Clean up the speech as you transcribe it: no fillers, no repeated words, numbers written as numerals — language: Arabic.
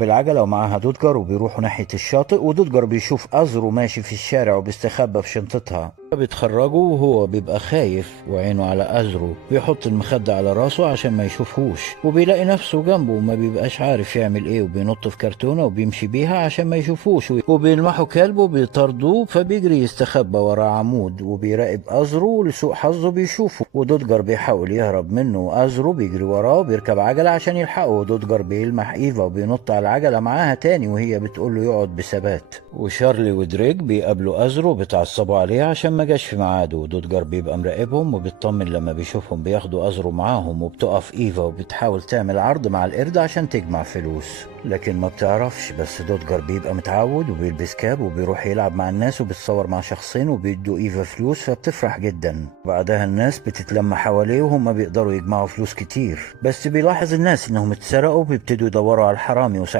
بالعجلة ومعاها دودجر وبيروحوا ناحية الشاطئ، ودودجر بيشوف أزرو ماشي في الشارع وبيستخبى في شنطتها، فبيتخرجوا وهو بيبقى خايف وعينه على أزرو، بيحط المخدة على راسه عشان ما يشوفهوش، وبيلاقي نفسه جنبه وما بيبقاش عارف يعمل ايه، وبينط في كرتونة وبيمشي بيها عشان ما يشوفوش، وبيلمحوا كلبه بيطاردوه فبيجري يستخبى ورا عمود وبيراقب أزرو، ولسوء حظه بيشوفه ودودجر بيحاول يهرب منه، وأزرو بيجري وراه وبيركب عجلة عشان يلحقه، ودودجر بيلمح إيفا وبينط على العجلة معاها تاني وهي بتقوله يقعد بثبات، وشارلي ودريك بيقابلوا أزرو بيتعصبوا عليه عشان ما جاش في ميعاده، ودودجر بيبقى مراقبهم وبيطمن لما بيشوفهم بياخدوا أزرو معاهم، وبتقف إيفا وبتحاول تعمل عرض مع القرد عشان تجمع فلوس لكن ما بتعرفش، بس دودجر بيبقى متعود وبيلبس كاب وبيروح يلعب مع الناس وبيتصور مع شخصين وبيدوا إيفا فلوس فبتفرح جدا. بعدها الناس بتتلم حواليه وهم بيقدروا يجمعوا فلوس كتير، بس بيلاحظ الناس انهم اتسرقوا وبيبتدوا يدوروا على الحرامي، وساعتها